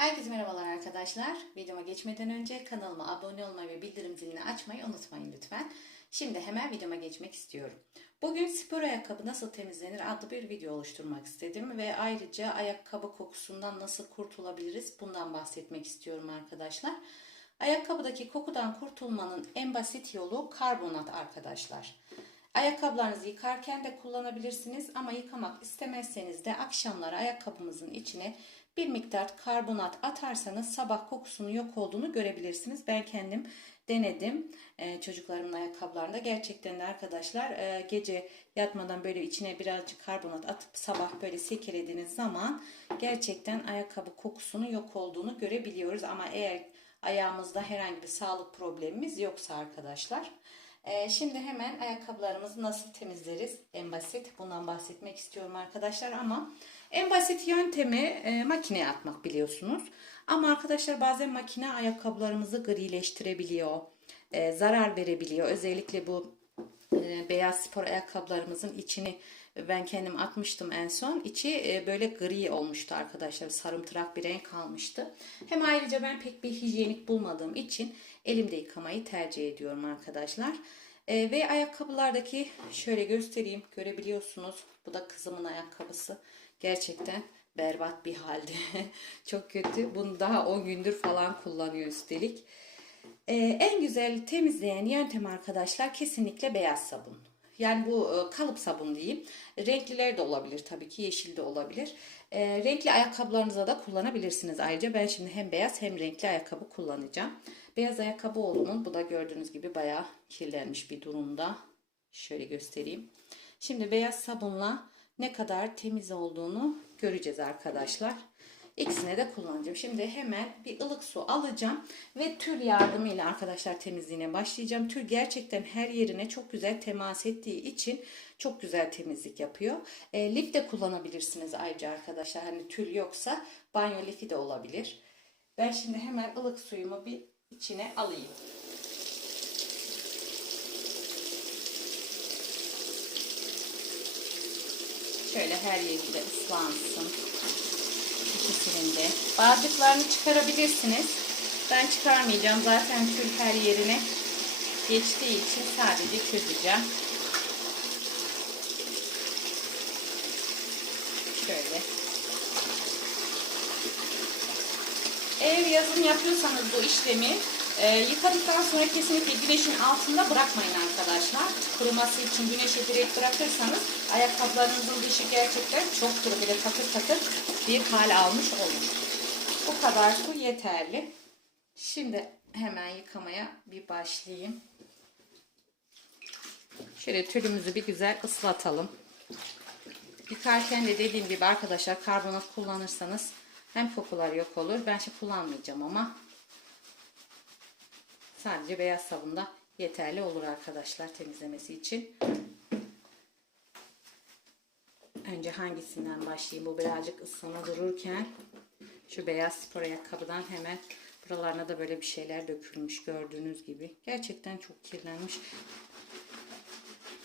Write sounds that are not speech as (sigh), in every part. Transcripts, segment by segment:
Herkese merhabalar arkadaşlar. Videoma geçmeden önce kanalıma abone olmayı ve bildirim zilini açmayı unutmayın lütfen. Şimdi hemen videoma geçmek istiyorum. Bugün spor ayakkabı nasıl temizlenir adlı bir video oluşturmak istedim ve ayrıca ayakkabı kokusundan nasıl kurtulabiliriz bundan bahsetmek istiyorum arkadaşlar. Ayakkabıdaki kokudan kurtulmanın en basit yolu karbonat arkadaşlar. Ayakkabılarınızı yıkarken de kullanabilirsiniz ama yıkamak istemezseniz de akşamları ayakkabımızın içine bir miktar karbonat atarsanız sabah kokusunun yok olduğunu görebilirsiniz. Ben kendim denedim ee, çocuklarımın ayakkabılarında. Gerçekten de arkadaşlar e, gece yatmadan böyle içine birazcık karbonat atıp sabah böyle sekelediğiniz zaman gerçekten ayakkabı kokusunun yok olduğunu görebiliyoruz. Ama eğer ayağımızda herhangi bir sağlık problemimiz yoksa arkadaşlar. Ee, şimdi hemen ayakkabılarımızı nasıl temizleriz? En basit bundan bahsetmek istiyorum arkadaşlar ama en basit yöntemi e, makineye atmak biliyorsunuz. Ama arkadaşlar bazen makine ayakkabılarımızı grileştirebiliyor, e, zarar verebiliyor. Özellikle bu e, beyaz spor ayakkabılarımızın içini ben kendim atmıştım en son. İçi e, böyle gri olmuştu arkadaşlar. Sarımtırak bir renk almıştı. Hem ayrıca ben pek bir hijyenik bulmadığım için elimde yıkamayı tercih ediyorum arkadaşlar. E, ve ayakkabılardaki şöyle göstereyim görebiliyorsunuz. Bu da kızımın ayakkabısı. Gerçekten berbat bir halde. (laughs) Çok kötü. Bunu daha 10 gündür falan kullanıyor üstelik. Ee, en güzel temizleyen yöntem arkadaşlar kesinlikle beyaz sabun. Yani bu e, kalıp sabun diyeyim. Renkliler de olabilir tabii ki yeşil de olabilir. E, renkli ayakkabılarınıza da kullanabilirsiniz. Ayrıca ben şimdi hem beyaz hem renkli ayakkabı kullanacağım. Beyaz ayakkabı oğlumun bu da gördüğünüz gibi bayağı kirlenmiş bir durumda. Şöyle göstereyim. Şimdi beyaz sabunla ne kadar temiz olduğunu göreceğiz arkadaşlar. İkisine de kullanacağım. Şimdi hemen bir ılık su alacağım ve tül yardımıyla arkadaşlar temizliğine başlayacağım. Tül gerçekten her yerine çok güzel temas ettiği için çok güzel temizlik yapıyor. E, lif de kullanabilirsiniz ayrıca arkadaşlar. Hani tül yoksa banyo lifi de olabilir. Ben şimdi hemen ılık suyumu bir içine alayım. Şöyle her yeri de ıslansın. İkisinin de. Bağcıklarını çıkarabilirsiniz. Ben çıkarmayacağım. Zaten tül her yerine geçtiği için sadece çözeceğim. Şöyle. Eğer yazın yapıyorsanız bu işlemi e, yıkadıktan sonra kesinlikle güneşin altında bırakmayın arkadaşlar. Kuruması için güneşe direkt bırakırsanız ayakkabılarınızın dışı gerçekten çok kuru bile takır takır bir hal almış olur. Bu kadar su yeterli. Şimdi hemen yıkamaya bir başlayayım. Şöyle tülümüzü bir güzel ıslatalım. Yıkarken de dediğim gibi arkadaşlar karbonat kullanırsanız hem kokular yok olur. Ben şimdi kullanmayacağım ama sadece beyaz sabunda yeterli olur arkadaşlar temizlemesi için. Önce hangisinden başlayayım? Bu birazcık ıslama dururken şu beyaz spor ayakkabıdan hemen buralarına da böyle bir şeyler dökülmüş gördüğünüz gibi. Gerçekten çok kirlenmiş.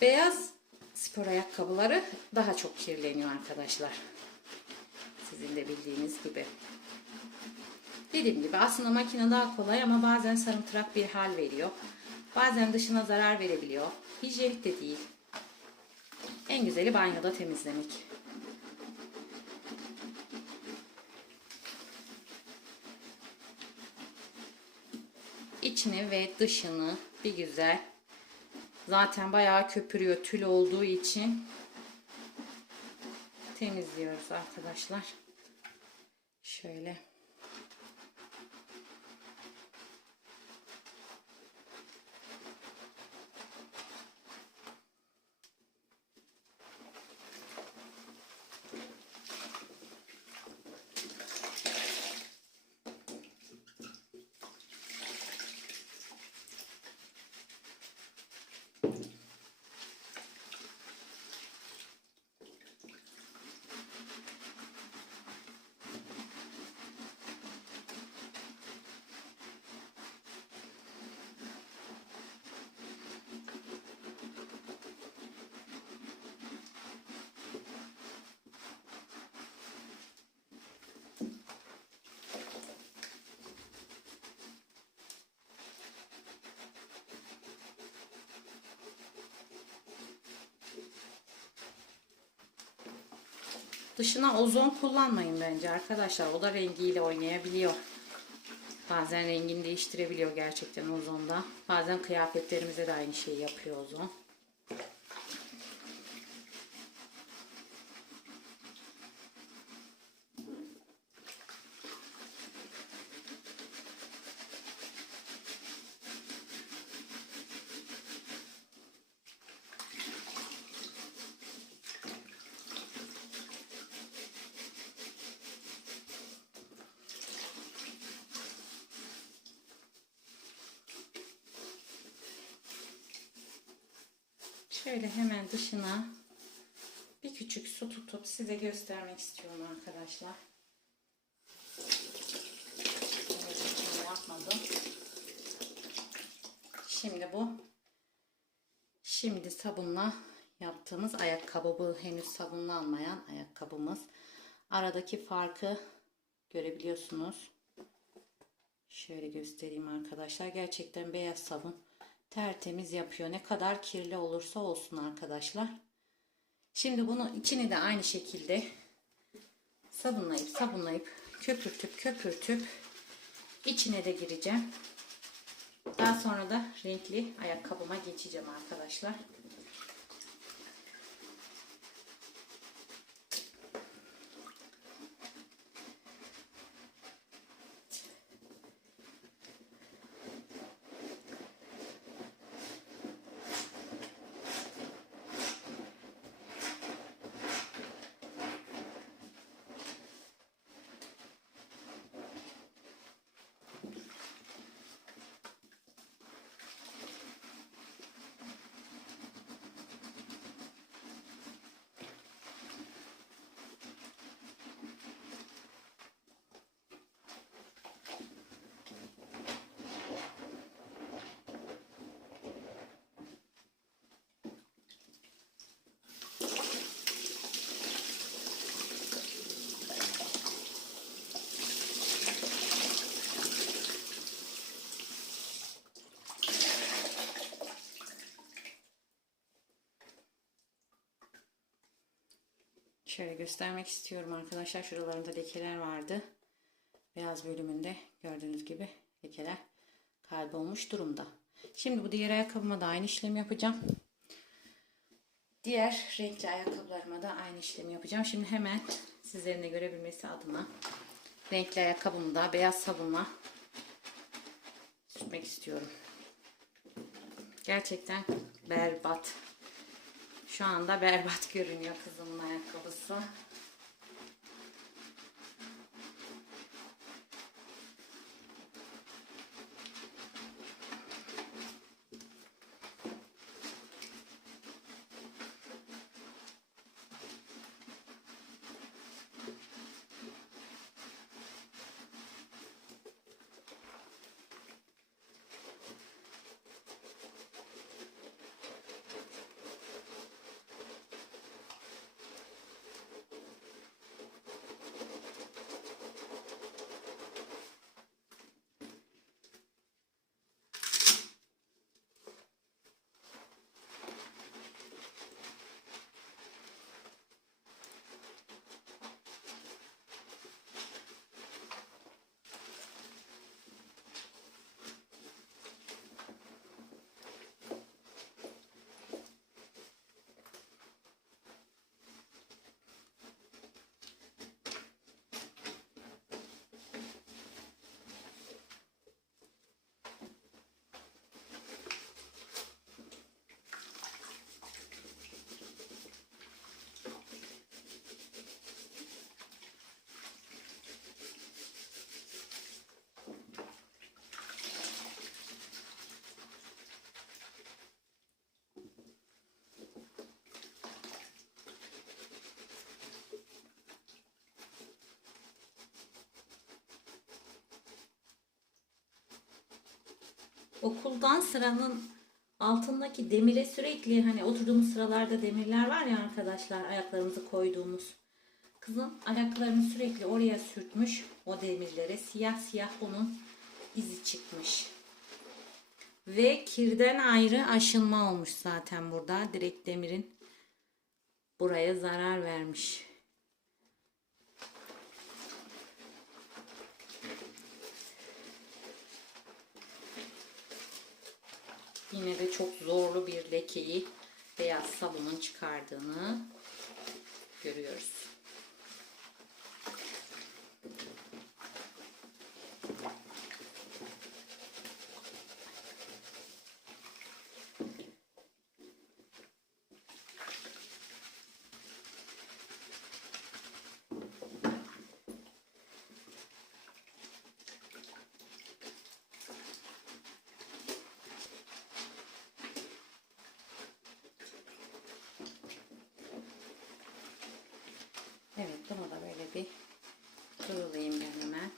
Beyaz spor ayakkabıları daha çok kirleniyor arkadaşlar. Sizin de bildiğiniz gibi. Dediğim gibi aslında makine daha kolay ama bazen sarımtırak bir hal veriyor. Bazen dışına zarar verebiliyor. Hijyenik de değil. En güzeli banyoda temizlemek. İçini ve dışını bir güzel zaten bayağı köpürüyor tül olduğu için temizliyoruz arkadaşlar. Şöyle. Dışına ozon kullanmayın bence arkadaşlar. O da rengiyle oynayabiliyor. Bazen rengini değiştirebiliyor gerçekten ozonda. Bazen kıyafetlerimize de aynı şeyi yapıyor ozon. Şöyle hemen dışına bir küçük su tutup size göstermek istiyorum arkadaşlar. Yapmadım. Şimdi bu şimdi sabunla yaptığımız ayakkabı bu henüz sabunlanmayan ayakkabımız. Aradaki farkı görebiliyorsunuz. Şöyle göstereyim arkadaşlar. Gerçekten beyaz sabun tertemiz yapıyor. Ne kadar kirli olursa olsun arkadaşlar. Şimdi bunu içini de aynı şekilde sabunlayıp sabunlayıp köpürtüp köpürtüp içine de gireceğim. Daha sonra da renkli ayakkabıma geçeceğim arkadaşlar. Şöyle göstermek istiyorum arkadaşlar. Şuralarında lekeler vardı. Beyaz bölümünde gördüğünüz gibi lekeler kaybolmuş durumda. Şimdi bu diğer ayakkabıma da aynı işlemi yapacağım. Diğer renkli ayakkabılarıma da aynı işlemi yapacağım. Şimdi hemen sizlerin de görebilmesi adına renkli ayakkabımı da beyaz sabunla sürmek istiyorum. Gerçekten berbat. Şu anda berbat görünüyor kızımın ayakkabısı. Okuldan sıranın altındaki demire sürekli hani oturduğumuz sıralarda demirler var ya arkadaşlar ayaklarımızı koyduğumuz. Kızım ayaklarını sürekli oraya sürtmüş o demirlere siyah siyah onun izi çıkmış. Ve kirden ayrı aşınma olmuş zaten burada. Direkt demirin buraya zarar vermiş. Yine de çok zorlu bir lekeyi beyaz sabunun çıkardığını görüyoruz. Evet bunu da böyle bir kurulayayım ben hemen.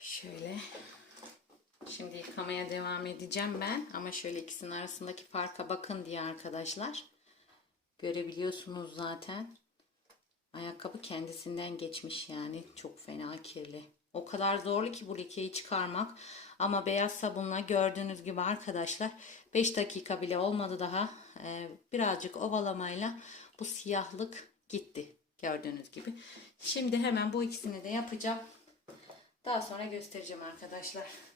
Şöyle Yıkamaya devam edeceğim ben. Ama şöyle ikisinin arasındaki farka bakın diye arkadaşlar. Görebiliyorsunuz zaten. Ayakkabı kendisinden geçmiş yani. Çok fena kirli. O kadar zorlu ki bu lekeyi çıkarmak. Ama beyaz sabunla gördüğünüz gibi arkadaşlar 5 dakika bile olmadı daha. Ee, birazcık ovalamayla bu siyahlık gitti. Gördüğünüz gibi. Şimdi hemen bu ikisini de yapacağım. Daha sonra göstereceğim arkadaşlar.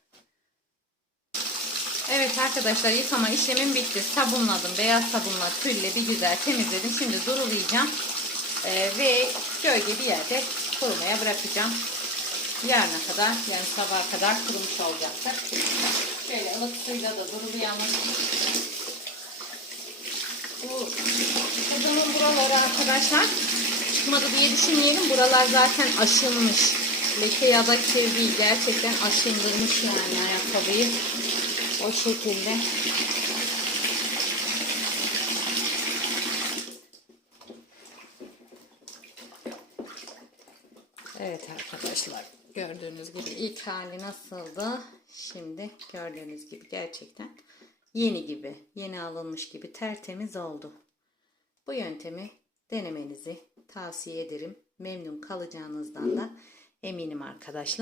Evet arkadaşlar yıkama işlemim bitti. Sabunladım. Beyaz sabunla tülle bir güzel temizledim. Şimdi durulayacağım. Ee, ve gölge bir yerde kurumaya bırakacağım. Yarına kadar yani sabaha kadar kurumuş olacaktır. Şöyle ılık suyla da durulayalım. Bu sabunun buraları arkadaşlar çıkmadı diye düşünmeyelim. Buralar zaten aşınmış. Leke ya da kir değil. Gerçekten aşındırmış yani ayakkabıyı. O şekilde. Evet arkadaşlar gördüğünüz gibi ilk hali nasıldı? Şimdi gördüğünüz gibi gerçekten yeni gibi, yeni alınmış gibi tertemiz oldu. Bu yöntemi denemenizi tavsiye ederim. Memnun kalacağınızdan da eminim arkadaşlar.